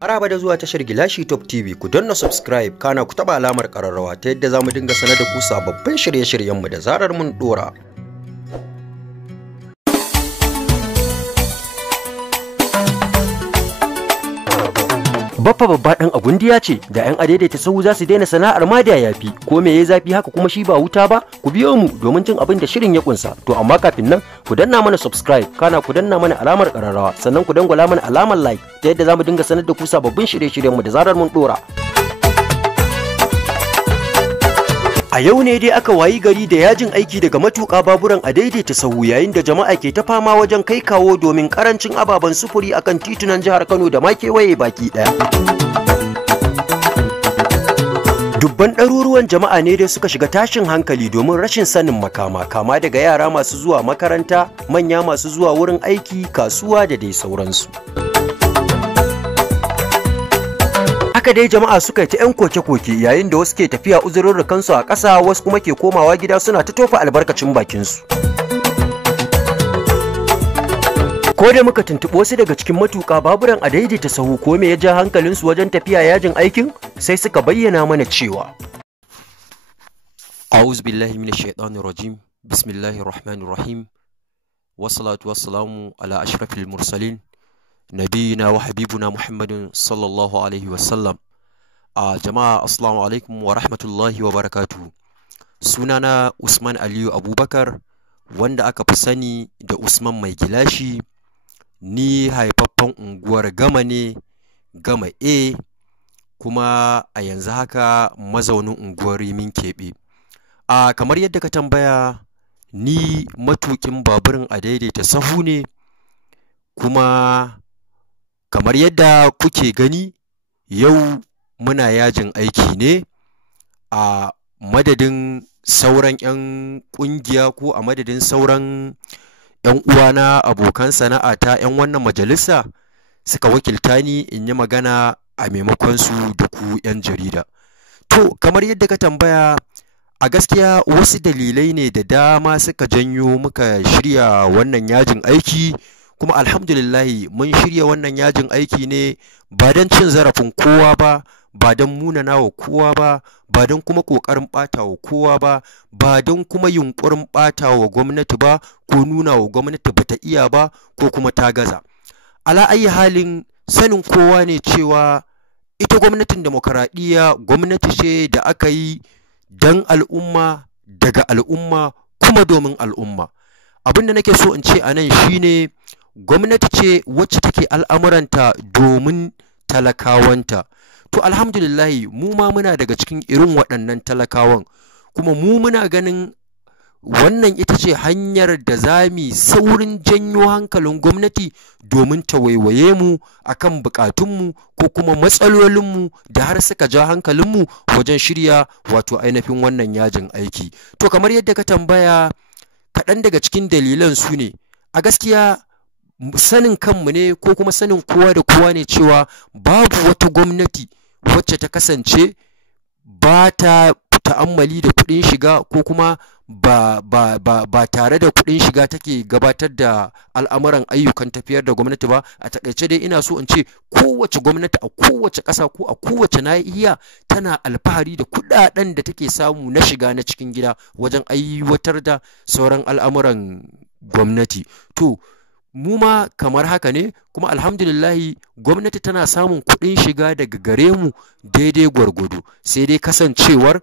Maraba da zuwa tashar Gilashi Top TV, ku danna subscribe kana ku taba alamar ƙararrawa ta yadda za mu dinga sanar da ku sababbin shirye-shiryenmu da zarar mun dora. Baffa babba ɗan agundiya ce da 'yan adaidaita sahu za su daina sana'ar ma da yafi, ko me ya zafi haka kuma shi ba wuta ba? Ku biyo mu domin jin abin da shirin ya kunsa. To amma kafin nan ku danna mana subscribe kana ku danna mana alamar ƙararrawa, sannan ku dangwala mana alamar like ta yadda za mu dinga sanar da ku sababbin shirye-shiryenmu da zarar mun dora. A yau ne dai aka wayi gari da yajin aiki daga matuƙa baburan a daidaita sahu, yayin da jama'a ke ta fama wajen kai kawo domin karancin ababen sufuri akan titunan jihar Kano da ma kewaye baki ɗaya. Dubban ɗaruruwan jama'a ne dai suka shiga tashin hankali domin rashin sanin makama, kama daga yara masu zuwa makaranta, manya masu zuwa wurin aiki, kasuwa da dai sauransu. Haka dai jama'a suka yi ta 'yan koke-koke, yayin da wasu ke tafiya uzurrukansu a ƙasa, wasu kuma ke komawa gida suna ta tofa albarkacin bakinsu. Ko da muka tuntuɓi wasu daga cikin matuƙa baburan a daidaita sahu ko me ya ja hankalinsu wajen tafiya yajin aikin, sai suka bayyana mana cewa A'udhu billahi minash shaitanir rajim, bismillahir rahmanir rahim, wassalatu wassalamu ala ashrafil mursalin, nabiyina wa habibuna Muhammadin sallallahu alaihi wasallam. Jama'a assalamu alaikum wa rahmatullahi wa barakatuhu. Sunana Usman Aliyu Abubakar, wanda aka fi sani da Usman Mai Gilashi. Ni haifaffen unguwar Gama ne, Gama A, kuma a yanzu haka mazaunin unguwar Rimin Keɓe. Kamar yadda ka tambaya, ni matuƙin baburin a daidaita sahu ne, kuma kamar yadda kuke gani yau muna yajin aiki ne a madadin sauran 'yan ƙungiya ko a madadin sauran 'yan uwana abokan sana'ata 'yan wannan majalisa suka wakilta ni in yi magana a maimakon su da ku 'yan jarida. To kamar yadda ka tambaya, a gaskiya wasu dalilai ne da dama suka janyo muka shirya wannan yajin aiki, kuma alhamdulillahi mun shirya wannan yajin aiki ne ba don cin zarafin kowa ba, ba don munana wa kowa ba, ba don kuma ƙoƙarin ɓata wa kowa ba, ba don kuma yunƙurin ɓata wa gwamnati ba ko nuna wa gwamnati ba ta iya ba ko kuma ta gaza. Ala ayi halin sanin kowa ne cewa ita gwamnatin demokaradiyya gwamnati ce da aka yi don al'umma, daga al'umma, kuma domin al'umma. Abin da nake so in ce a nan shine gwamnati ce wacce take al'amuranta domin talakawanta. To alhamdulillahi mu ma muna daga cikin irin waɗannan talakawan, kuma mu muna ganin wannan ita ce hanyar da za mu saurin janyo hankalin gwamnati domin ta waiwaye mu akan buƙatunmu ko kuma matsalolinmu da har suka ja hankalinmu wajen shirya wato ainihin wannan yajin aiki. To kamar yadda ka tambaya, kaɗan daga cikin dalilan su ne, a gaskiya sanin kanmu ne ko kuma sanin kowa da kowa ne cewa babu wata gwamnati wacce ta kasance ba ta ta'ammali da kuɗin shiga ko kuma ba tare da kuɗin shiga take gabatar da al'amuran ayyukan tafiyar da gwamnati ba. A taƙaice dai ina so in ce kowace gwamnati a kowace ƙasa ko a kowace nahiya tana alfahari da kuɗaɗen da take samu na shiga na cikin gida wajen aiwatar da sauran al'amuran gwamnati. To mu ma kamar haka ne, kuma alhamdulillahi gwamnati tana samun kuɗin shiga daga gare mu daidai gwargwado, sai dai kasancewar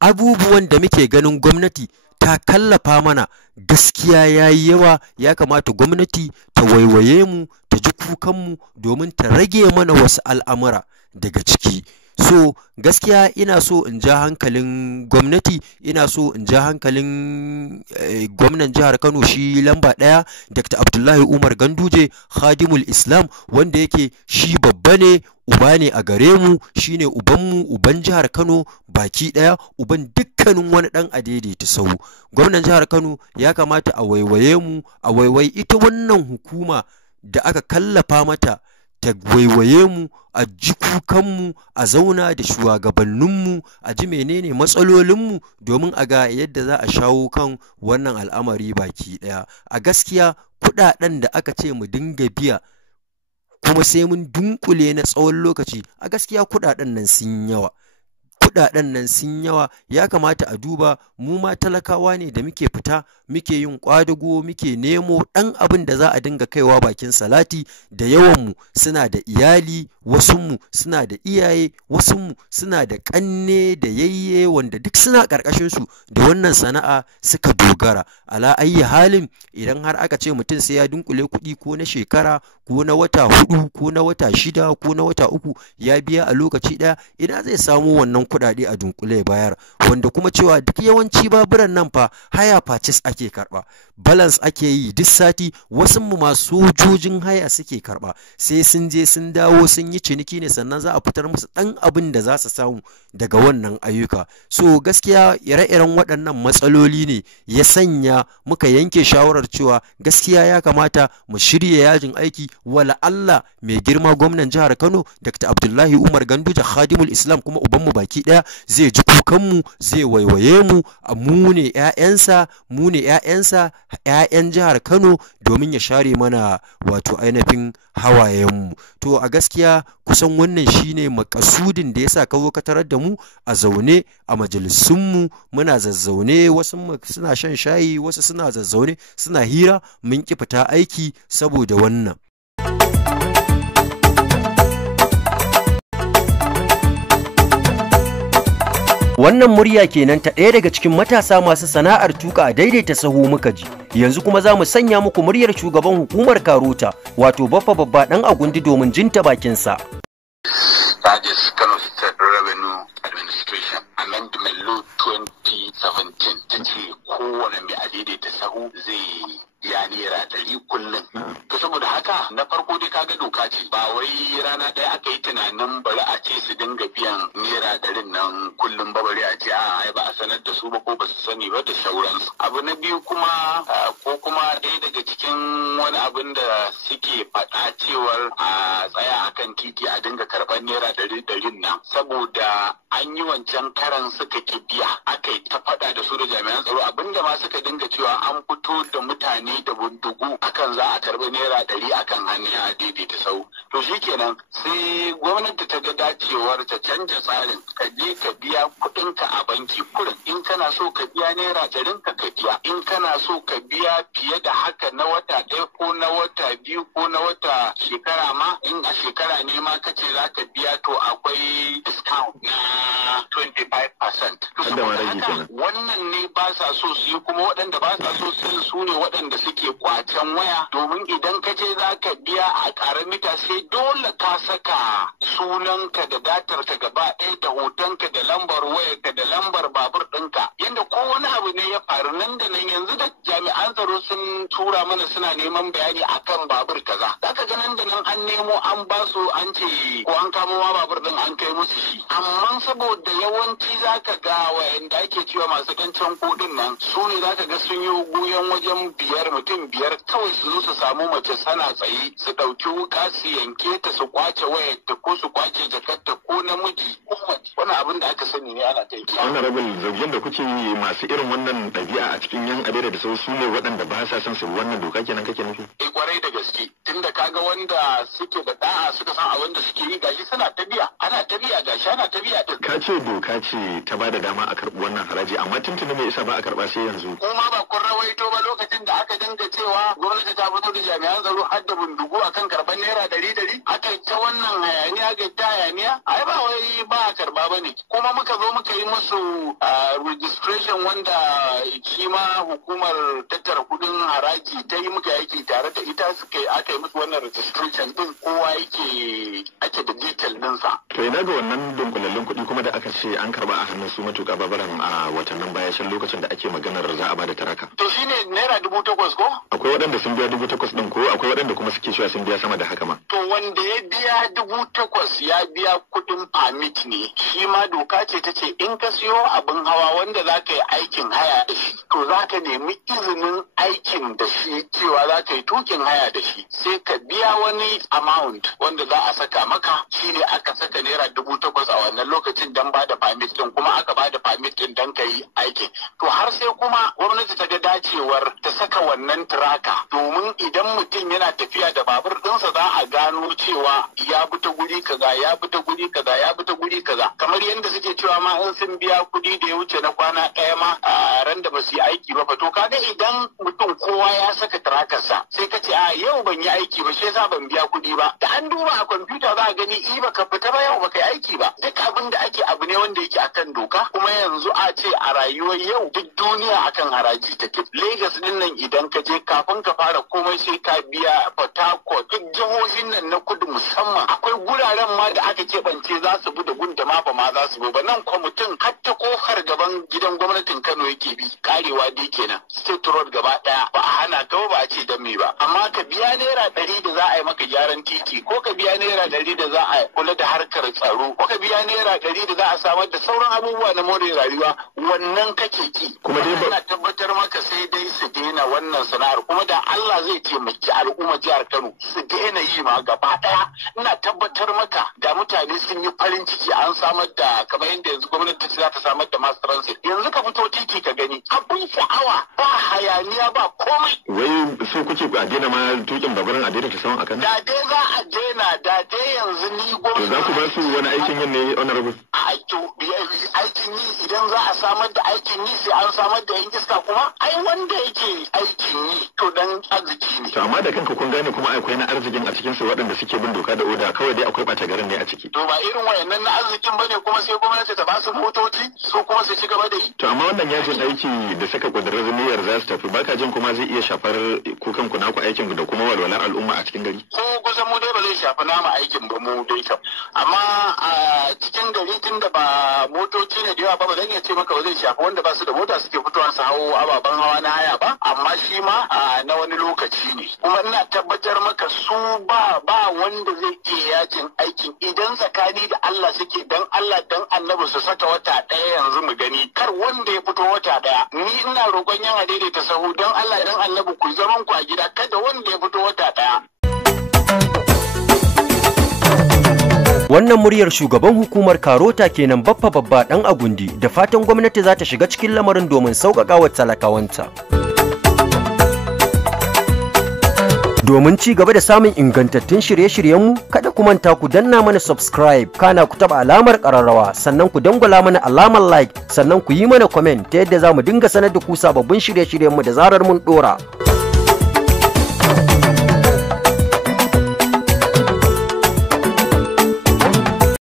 abubuwan da muke ganin gwamnati ta kallafa mana gaskiya ya yi yawa. Ya kamata gwamnati ta waiwaye mu, ta ji kukanmu domin ta rage mana wasu al'amura daga ciki. So gaskiya ina so in ja hankalin gwamnati, ina so in ja hankalin gwamnan jihar Kano shi lamba ɗaya Dr. Abdullahi Umar Ganduje Khadimul Islam, wanda yake shi babba ne, uba ne a gare mu, shine ubanmu, uban jihar Kano baki ɗaya, uban dukkanin wani ɗan adaidaita sahu. Gwamnan jihar Kano ya kamata a waiwaye mu, a waiwayi ita wannan hukuma da aka kallafa mata, ta waiwaye mu, a ji kukanmu, a zauna da shugabanninmu, a ji menene matsalolinmu domin a ga yadda za a shawo kan wannan al'amari baki ɗaya. A gaskiya kuɗaɗen da aka ce mu dinga biya kuma sai mun dunkule na tsawon lokaci. A gaskiya kuɗaɗen nan sun yawa. Kuɗaɗen nan sun yawa, ya kamata a duba. Mu ma talakawa ne da muke fita muke yin ƙwadago, muke nemo ɗan abin da za a dinga kaiwa bakin salati. Da yawanmu suna da iyali, wasunmu suna da iyaye, wasunmu suna da ƙanne da yayye wanda duk suna ƙarƙashinsu da wannan sana'a suka dogara. Ala ayyi halin, idan har aka ce mutum sai ya dunkule kuɗi ko na shekara ko na wata 4 ko na wata 6 ko na wata 3 ya biya a lokaci ɗaya, ina zai samu wannan kuɗaɗe a dunkule ya bayar? Wanda kuma cewa duk yawanci baburan nan fa haya purchase ake karɓa, balance ake yi duk sati. Wasu mu ma sojojin haya suke karɓa, sai sun je sun dawo sun yi ciniki ne sannan za a fitar musu ɗan abin da za su samu daga wannan ayyuka. So gaskiya ire-iren waɗannan matsaloli ne ya sanya muka yanke shawarar cewa gaskiya ya kamata mu shirya yajin aiki. Wala Allah mai girma gwamnan jihar Kano Dr. Abdullahi Umar Ganduje Khadimul Islam kuma ubanmu baki ɗaya zai ji kukanmu, zai waiwaye mu, mu ne 'ya'yansa, mu ne 'ya'yansa, 'ya'yan jihar Kano, domin ya share mana wato ainihin hawayenmu. To a gaskiya kusan wannan shine makasudin da yasa ka zo ka tarar da mu a zaune a majalisunmu muna zazzaune, wasu suna shan shayi, wasu suna zazzaune suna hira, mun ki fita aiki saboda wannan. Wannan murya kenan ta ɗaya daga cikin matasa masu sana'ar tuka a daidaita sahu muka ji. Yanzu kuma za mu sanya muku muryar shugaban hukumar Karota, wato Baffa Babba ɗan Agundi, domin jinta bakinsa. That is Kano State Revenue Administration Amendment Law 2017 ta ce kowane mai adaidaita sahu zai ya naira 100 kullum. To saboda haka na farko dai kaga doka ce, ba wai rana ɗaya aka yi tunanin bari a ce su dinga biyan naira 100 nan kullum ba, bari a ce ai ba a sanar da su ba ko ba su sani ba da sauransu. Abu na biyu kuma ko kuma ɗaya daga cikin wani abin da suke faɗa cewar a tsaya akan titi a dinga karɓar naira 100 nan, saboda an yi wancan karan suka ki biya, aka yi ta faɗa da su da jami'an tsaro, abinda ma suka dinga cewa an fito da mutane da bindigu akan za a karɓi naira 100 akan hannun a daidaita sau. To shi kenan sai gwamnati ta ga dacewar ta canja tsarin, ka je ka biya kuɗinka a banki kurin. In kana so ka biya naira 100 ka biya, in kana so ka biya fiye da haka na wata 1 ko na wata 2 ko na wata shekara ma, in a shekara ne ma kace za ka biya to akwai discount na 25%. To saboda haka wannan ne ba sa so su yi, kuma waɗanda ba sa so su ne waɗanda suke kwacen waya, domin idan ka je za ka biya a ƙaramita sai dole ka saka sunanka da datar ka gaba ɗaya da hotonka da lambar wayarka da lambar babur ɗinka, yadda ko wani abu ne ya faru nan da nan. Yanzu da jami'an tsaro sun tura mana suna neman bayani akan babur kaza, zaka ga nan da nan an nemo an ba su, an ce ko an kamo ma babur ɗin an kai musu shi. Amma saboda yawanci zaka ga wayanda ake cewa masu dancan kuɗin nan, su ne zaka ga sun yi goyon wajen mutum biyar kawai su zo su samu mace sana tsaye, su ɗauki wuka su yanke ta, su kwace wayarta ko su kwace jakarta, ko namiji ko mace. Wannan abin da aka sani ne ana kai. Wannan rabin zargin da kuke yi masu irin wannan ɗabi'a a cikin yan adada da sau, su ne waɗanda ba sa son su wannan doka kenan kake nufi? Kwarai da gaske, tunda kaga wanda suke da da'a suka san abin da suke yi, gashi suna ta biya, ana ta biya, gashi ana ta biya din. Ka ce doka ce ta ba da dama a karɓi wannan haraji, amma tuntuni mai isa ba a karɓa sai yanzu. Kuma ba kun rawaito ba lokacin da aka dinga cewa gwamnati ta fito da jami'an tsaro har da bindigu akan karɓar naira 100 aka yi ta wannan hayaniya, aka yi ta hayaniya, ai ba wai ba a karɓa ba ne. Kuma muka zo muka yi musu registration wanda shi ma hukumar tattara kuɗin haraji ta yi muka yaki tare da ita, aka yi musu wannan registration din, kowa ake da detail ɗinsa. To ina ga wannan dunkulallun kuɗi kuma da aka ce an karɓa a hannun su matuƙa babaran a watannin baya, shan lokacin da ake maganar za a ba da taraka. To shine naira 8,000 ko? Akwai waɗanda sun biya 8,000 ɗin ko akwai waɗanda kuma suke cewa sun biya sama da haka ma. To wanda ya biya 8,000 ya biya kuɗin permit ne. Shi ma doka ce ta ce in ka siyo abin hawa wanda za ka yi aikin haya da shi, to za ka nemi izinin aikin da shi cewa za ka yi tukin haya da shi. Sai ka biya wani amount wanda za a saka maka, shi ne aka saka naira 8,000 a wannan lokacin don ba da permit ɗin, kuma aka ba da permit ɗin don ka yi aikin. to har sai kuma gwamnati ta ga dacewar ta saka wannan tiraka domin idan mutum yana tafiya da babur ɗinsa za a gano cewa ya bi ta guri kaza ya bi ta guri kaza ya bi ta guri kaza kamar yadda suke cewa ma in sun biya kuɗi da ya wuce na kwana ɗaya ma a ran da ba su yi aiki ba to kaga idan mutum kowa ya saka tirakarsa sai ka ce a yau ban yi aiki ba shi yasa ban biya kuɗi ba da an duba a kwamfuta za a gani baka fita ba yau baka yi aiki ba duk abin da ake abu ne wanda yake akan doka kuma yanzu a ce a rayuwar yau duk duniya akan haraji take Lagos din nan idan ka je kafin ka fara komai sai ka biya Port Harcourt duk jihohin nan na kudu musamman akwai guraren ma da aka keɓance za su bi da gunda ma ba ma za su bi ba nan kwamitin har ta kofar gaban gidan gwamnatin Kano yake bi karewa dai kenan state road gaba daya ba a hana ka ba a ce dan me ba amma ka biya naira 100 da za a yi maka gyaran titi ko ka biya naira 100 da za a kula da harkar tsaro ko ka biya naira 100 da za a samar da sauran abubuwa na more rayuwa wannan kake ki kuma dai ina tabbatar maka sai dai su daina wannan sana'ar kuma da Allah zai taimaki al'umma jihar Kano su daina yi ma gaba daya ina tabbatar maka da mutane sun yi farin ciki an samar da kamar yadda yanzu gwamnati za ta samar da mass transit yanzu ka fito titi ka gani abin sha'awa ba hayaniya ba komai wai so kuke a daina ma tukin babaran a daina ta saman akan da dai za a daina da dai yanzu ni gwamnati to za ku ba su wani aikin yin ne honorable aikin yi idan za a samar da aikin yi sai an samar da yan iska kuma ai wanda yake aikin yi to dan arziki ne to amma da kanka kun gane kuma akwai na arzikin a cikin su waɗanda suke bin doka da oda kawai dai akwai ɓata garin ne a ciki to ba irin wayannan na arzikin bane kuma sai gwamnati ta ba su motoci su kuma su ci gaba da yi to amma wannan yajin aiki da saka kudurar niyyar za su tafi baka jin kuma zai iya shafar ku kanku naku aikin da kuma walwalar al'umma a cikin gari ko kusan mu dai ba zai shafi nama aikin ba mu dai kam amma a cikin gari tun da ba motoci ne da yawa ba zan iya ce maka ba zai shafi wanda ba su da mota suke fitowa su hawo ababen hawa na haya ba amma shi ma na wani lokaci ne kuma ina tabbatar maka su ba wanda zai iya yajin aikin idan tsakani da Allah suke dan Allah dan Annabi su saka wata ɗaya yanzu mu gani kar wanda ya fito wata ɗaya ni ina roƙon yan daidaita sahu dan Allah dan Annabi ku zaman ku a gida kada wanda ya fito wata ɗaya. Wannan muryar shugaban hukumar Karota kenan Baffa Babba Dan Agundi da fatan gwamnati za ta shiga cikin lamarin domin sauƙaƙa wa talakawanta. Domin ci gaba da samun ingantattun shirye-shiryenmu, kada ku manta ku danna mana subscribe, kana ku taɓa alamar ƙararrawa, sannan ku dangwala mana alamar like, sannan ku yi mana comment ta yadda za mu dinga sanar da ku sababbin shirye-shiryenmu da zarar mun ɗora.